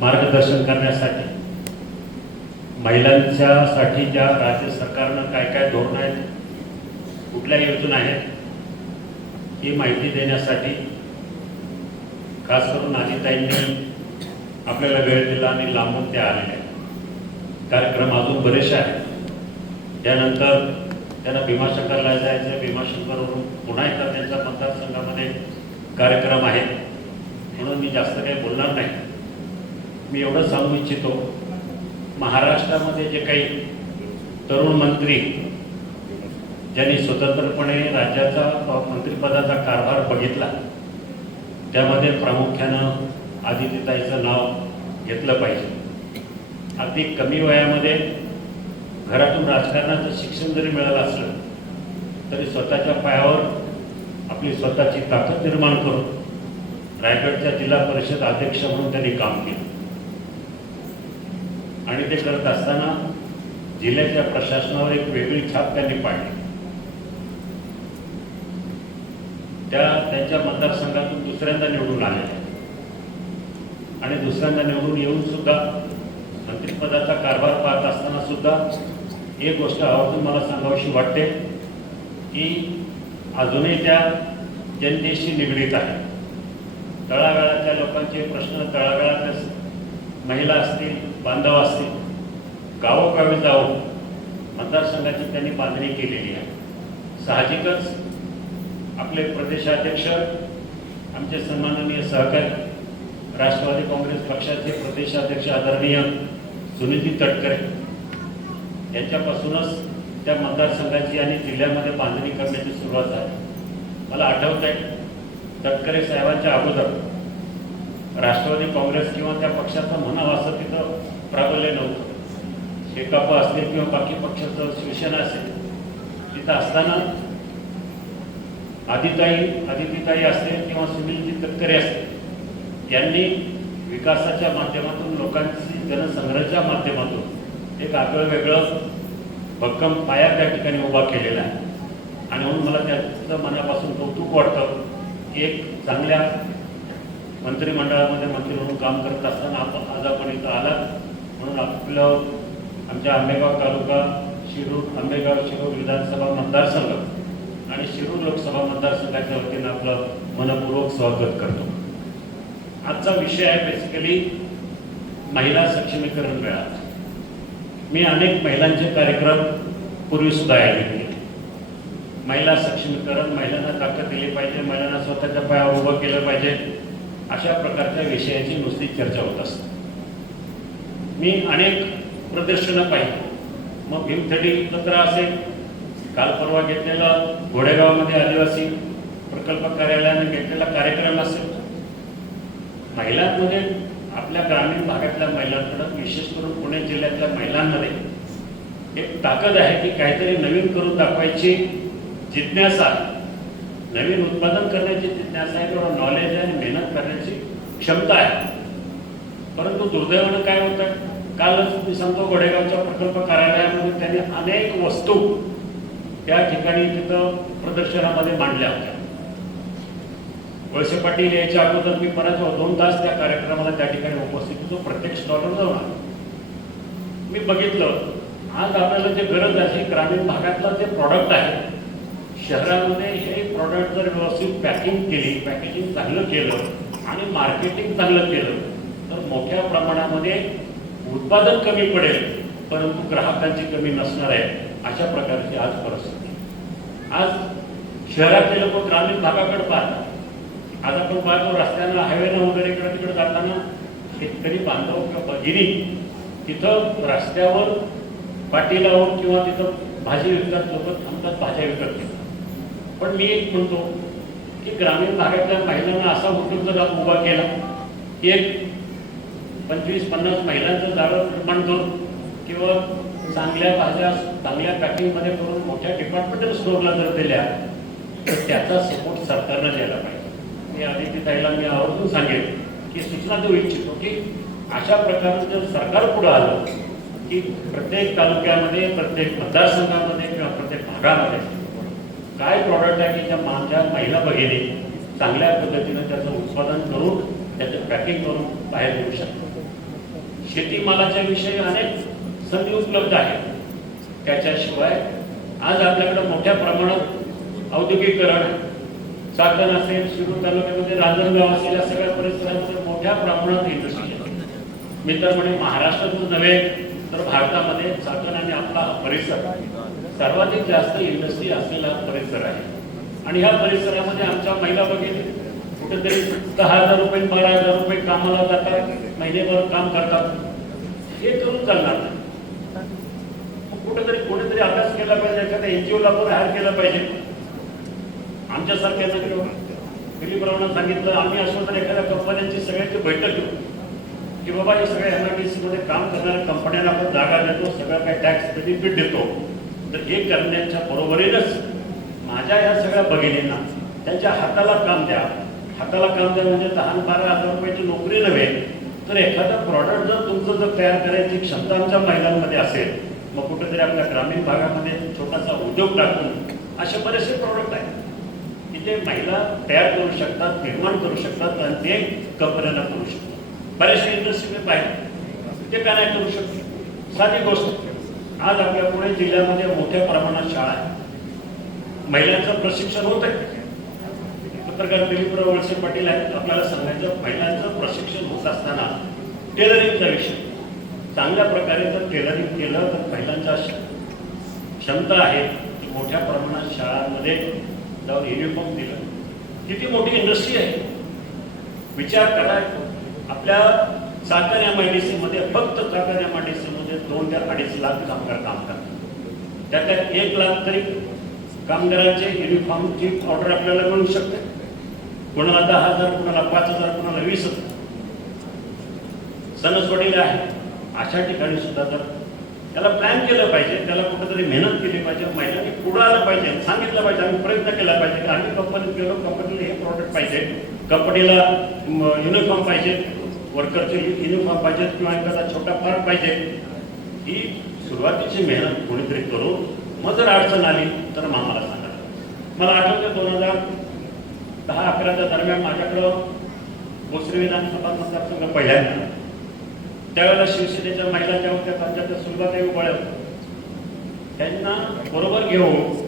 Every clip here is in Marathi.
मार्गदर्शन करण्यासाठी महिलांच्यासाठी ज्या राज्य सरकारनं काय काय धोरणं आहेत कुठल्या योजना आहेत ही माहिती देण्यासाठी खास करून आजीताईंनी आपल्याला वेळ दिला आणि लांबून त्या आलेल्या आहेत. कार्यक्रम अजून बरेचसे आहेत. त्यानंतर त्यांना भीमाशंकरला जायचं भीमाशंकरवरून पुन्हा एकदा त्यांच्या मतदारसंघामध्ये कार्यक्रम आहे म्हणून मी जास्त काही बोलणार नाही. मी एवढं सांगू इच्छितो. महाराष्ट्रामध्ये जे काही तरुण मंत्री ज्यांनी स्वतंत्रपणे राज्याचा मंत्रिपदाचा कारभार बघितला त्यामध्ये प्रामुख्यानं आदित्यताईचं नाव घेतलं पाहिजे. अगदी कमी वयामध्ये घरातून राजकारणाचं शिक्षण जरी मिळालं असलं तरी स्वतःच्या पायावर आपली स्वतःची ताकद निर्माण करून रायगडच्या जिल्हा परिषद अध्यक्ष म्हणून त्यांनी काम केलं. आणि ते करत असताना जिल्ह्याच्या प्रशासनावर एक वेगळी छाप त्यांनी पाडली. त्या त्यांच्या मतदारसंघातून दुसऱ्यांदा निवडून आलेल्या आणि दुसऱ्यांदा निवडून येऊन सुद्धा मंत्रिपदाचा कारभार पाहत असताना सुद्धा एक गोष्ट आवर्जून मला सांगावीशी वाटते की अजूनही त्या जनतेशी निगडीत आहे तळागाळाच्या लोकांचे प्रश्न तळागाळातल्या महिला असतील बांधव असतील. गावोगावी जाऊन मतदारसंघाची त्यांनी बांधणी केलेली आहे. साहजिकच आपले प्रदेशाध्यक्ष आमचे सन्माननीय सहकारी राष्ट्रवादी काँग्रेस पक्षाचे प्रदेशाध्यक्ष आदरणीय सुनीलजी तटकरे यांच्यापासूनच त्या मतदारसंघाची आणि जिल्ह्यामध्ये बांधणी करण्याची सुरुवात झाली. मला आठवत आहे तटकरे साहेबांच्या अगोदर राष्ट्रवादी काँग्रेस किंवा त्या पक्षाचं म्हणावं असं तिथं प्राबल्य नव्हतं. शेकाप असतील किंवा बाकी पक्षाचं शिवसेना असेल तिथं असताना आदिताई आदितीताई असतील किंवा सुनीलजी तटकरे असतील यांनी विकासाच्या माध्यमातून लोकांची जनसंग्रहाच्या माध्यमातून एक आगळं वेगळं भक्कम पाया त्या ठिकाणी उभा केलेला आहे. आणि म्हणून मला त्याचं मनापासून कौतुक वाटतं की एक चांगल्या मंत्रिमंडळामध्ये मंत्री म्हणून काम करत असताना आपण आज आपण इथं आला म्हणून आपलं आमच्या आंबेगाव तालुका शिरूर आंबेगाव शिरूर विधानसभा मतदारसंघ आणि शिरूर लोकसभा मतदारसंघाच्या वतीनं आपलं मनपूर्वक स्वागत करतो. आजचा विषय आहे बेसिकली महिला सक्षमीकरण मेळा. मी अनेक महिलांचे कार्यक्रम पूर्वी सुद्धा आयोजित केले. महिला सक्षमीकरण महिलांना ताकद दिली पाहिजे महिलांना स्वतःच्या पायावर उभं केलं पाहिजे. अशा प्रकारच्या विषयाची नुसती चर्चा होत असते. मी अनेक प्रदर्शनं पाहिली. मग भीमथडी जत्रा असेल काल परवा घेतलेला घोडेगावमध्ये आदिवासी प्रकल्प कार्यालयाने घेतलेला कार्यक्रम असेल महिलांमध्ये आपल्या ग्रामीण भागातल्या महिलांकडं विशेष करून पुणे जिल्ह्यातल्या महिलांमध्ये एक ताकद आहे की काहीतरी नवीन करून दाखवायची जिज्ञासा नवीन उत्पादन करण्याची जिज्ञासा आहे किंवा नॉलेज आहे आणि मेहनत करण्याची क्षमता आहे. परंतु दुर्दैवानं काय होतं? कालच मी सांगतो गोडेगावच्या प्रकल्प कार्यालयामध्ये त्यांनी अनेक वस्तू त्या ठिकाणी तिथं प्रदर्शनामध्ये मांडल्या होत्या. वळसे पाटील यायच्या अगोदर मी परत दोन तास त्या कार्यक्रमाला त्या ठिकाणी उपस्थित होतो. प्रत्येक स्टॉलवर जाऊन आलो. मी बघितलं आज आपल्याला जे गरज आहे ग्रामीण भागातला जे प्रॉडक्ट आहे शहरामध्ये हे प्रॉडक्ट जर व्यवस्थित पॅकिंग केली पॅकेजिंग चांगलं केलं आणि मार्केटिंग चांगलं केलं तर मोठ्या प्रमाणामध्ये उत्पादन कमी पडेल परंतु ग्राहकांची कमी नसणार आहे अशा प्रकारची आज परिस्थिती. आज शहरातले लोक ग्रामीण भागाकडे पाहतात. आज आपण पाहतो रस्त्यांना हायवेनं वगैरे इकडे तिकडे जाताना शेतकरी बांधव किंवा भगिनी तिथं रस्त्यावर पाटीलावर किंवा तिथं भाजी विकतात लोक थांबतात भाज्या विकत घेतात. पण मी एक म्हणतो की ग्रामीण भागातल्या महिलांना असा उद्योग जर उभा केला की एक पंचवीस पन्नास महिलांचं जाळं निर्माण करून किंवा चांगल्या भाज्या चांगल्या पॅकिंगमध्ये करून मोठ्या डिपार्टमेंटल स्टोअरला जर दिल्या तर त्याचा सपोर्ट सरकारनं द्यायला पाहिजे. मी आदिती ताईला मी आवर्जून सांगेन की सूचना देऊ इच्छितो की अशा प्रकारचं जर सरकार पुढं आलं की प्रत्येक तालुक्यामध्ये प्रत्येक मतदारसंघामध्ये किंवा प्रत्येक भागामध्ये काय प्रॉडक्ट आहे की त्या माझ्या महिला भगिनी चांगल्या पद्धतीनं त्याचं उत्पादन करून त्याचं पॅकिंग करून बाहेर येऊ शकतात? शेतीमालाच्या विषयी अनेक संधी उपलब्ध आहेत. त्याच्याशिवाय आज आपल्याकडे मोठ्या प्रमाणात औद्योगिकरण चाकण असेल शिरूर तालुक्यामध्ये रांजणगाव असेल या सगळ्या परिसरामध्ये मोठ्या प्रमाणात इंडस्ट्री आहे. मी तर म्हणे महाराष्ट्रातच नव्हे तर भारतामध्ये चाकण आणि आपला परिसर सर्वाधिक जास्त इंडस्ट्री असलेला परिसर आहे. आणि ह्या परिसरामध्ये आमच्या महिला बघितले. कुठेतरी दहा हजार रुपये बारा हजार रुपये कामाला जातात महिनेभर काम करतात. हे करून चालणार नाही. कुठेतरी कोणीतरी अभ्यास केला पाहिजे एखाद्या एनजीओला पण हायर केलं पाहिजे. आमच्यासारख्यांना किंवा दिलीपरावांना सांगितलं आम्ही असो तर एखाद्या कंपन्यांची सगळ्यांची बैठक घेऊ. की बाबा हे सगळ्या एम आय डी सी मध्ये काम करणाऱ्या कंपन्यांना आपण जागा देतो सगळं काही टॅक्स बेनिफिट देतो. तर हे करण्याच्या बरोबरीनंच माझ्या या सगळ्या भगिनींना त्यांच्या हाताला काम द्या. हाताला काम द्या म्हणजे दहा बारा हजार रुपयाची नोकरी नव्हे तर एखादा प्रॉडक्ट जर तुमचं जर तयार करायची क्षमता आमच्या महिलांमध्ये असेल मग कुठेतरी आपल्या ग्रामीण भागामध्ये छोटासा उद्योग टाकून असे बरेचसे प्रॉडक्ट आहेत. की ते महिला तयार करू शकतात निर्माण करू शकतात आणि ते कंपन्यांना करू शकतात. बऱ्याचशा इंडस्ट्री मी पाहिजे ते काय नाही करू शकते. साधी गोष्ट. आज आपल्या पुणे जिल्ह्यामध्ये मोठ्या प्रमाणात शाळा आहे महिलांचं प्रशिक्षण होत आहे पत्रकार दिलीपराव वळसे पाटील आहेत. आपल्याला सांगायचं महिलांचं प्रशिक्षण होत असताना टेलरिंगचा विषय. चांगल्या प्रकारे जर टेलरिंग केलं तर महिलांच्या क्षमता आहे. ती मोठ्या प्रमाणात शाळांमध्ये जाऊन युनिफॉर्म दिलं. किती मोठी इंडस्ट्री आहे. विचार करा. आपल्या चाकण एम आय डी मध्ये फक्त Chakan M I D C म्हणजे दोन ते अडीच लाख कामगार काम करतात. त्यातल्या एक लाख तरी कामगारांचे युनिफॉर्मची ऑर्डर आपल्याला मिळू शकते. कोणाला दहा हजार कोणाला पाच हजार कोणाला वीस हजार. सणसवडीला आहे. अशा ठिकाणी सुद्धा तर त्याला प्लॅन केलं पाहिजे. त्याला कुठेतरी मेहनत केली पाहिजे. महिलांनी पुढं आलं पाहिजे. सांगितलं पाहिजे. आम्ही प्रयत्न केला पाहिजे की आम्ही कंपनीत गेलो कंपनीला हे प्रॉडक्ट पाहिजे. कंपनीला युनिफॉर्म पाहिजे. वर्करचे युनिफॉर्म पाहिजेत किंवा एखादा छोटा पार्ट पाहिजे. ही सुरुवातीची मेहनत कोणीतरी करून मग जर अडचण आली तर मग मला सांगा. मला आठवतं दोन हजार दहा अकराच्या दरम्यान माझ्याकडं भोसरी विधानसभा मतदारसंघ पहिल्यांदा. त्यावेळेला शिवसेनेच्या महिला ज्या होत्या त्यांच्या सुरुवातही उबाळे त्यांना बरोबर घेऊन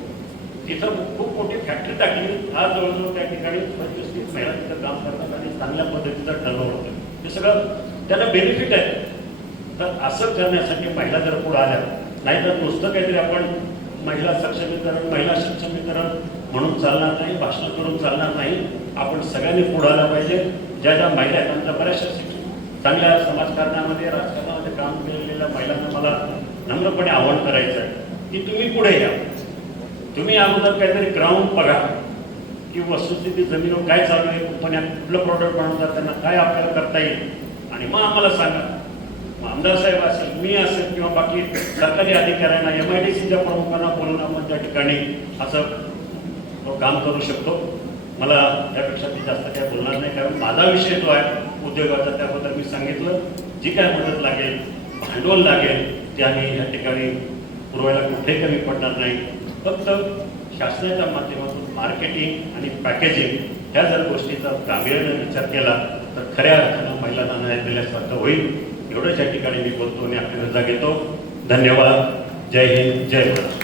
तिथं खूप मोठी फॅक्टरी टाकली. आज जवळजवळ त्या ठिकाणी पंचवीस तीस महिला तिथं काम करतात आणि चांगल्या पद्धतीचं ठरवलं होतं. हे सगळं त्याला बेनिफिट आहे. तर असं करण्यासाठी महिला जर पुढे आल्या नाहीतर नुसतं काहीतरी आपण महिला सक्षमीकरण महिला सक्षमीकरण म्हणून चालणार नाही भाषण करून चालणार नाही. आपण सगळ्यांनी पुढे आलं पाहिजे. ज्या ज्या महिला आहेत आमच्या बऱ्याचशा शिक्षण चांगल्या समाजकारणामध्ये राजकारणामध्ये काम केलेल्या महिलांना मला नम्रपणे आवाहन करायचं आहे की तुम्ही पुढे या. तुम्ही अगोदर काहीतरी ग्राउंड बघा की वस्तुस्थिती जमिनीवर काय चालू आहे कंपन्या कुठलं प्रॉडक्ट बनवतात त्यांना काय आपल्याला करता येईल. आणि मग आम्हाला सांगा. आमदार साहेब असेल मी असेल किंवा बाकी सरकारी अधिकाऱ्यांना एम आय डी सीच्या प्रमुखांना बोलून आपण त्या ठिकाणी असं काम करू शकतो. मला त्यापेक्षा मी जास्त काय बोलणार नाही कारण माझा विषय जो आहे उद्योगाचा त्याबद्दल मी सांगितलं. जी काय मदत लागेल भांडवल लागेल ते आम्ही या ठिकाणी पुरवायला कुठेही कमी पडणार नाही. फक्त शासनाच्या माध्यमातून मार्केटिंग आणि पॅकेजिंग ह्या जर गोष्टीचा गांभीर्याने विचार केला तर खऱ्या अर्थानं महिलांना न्याय दिल्यासारखं होईल. एवढंच या ठिकाणी मी बोलतो आणि आपली रजा घेतो धन्यवाद. जय हिंद. जय भारत.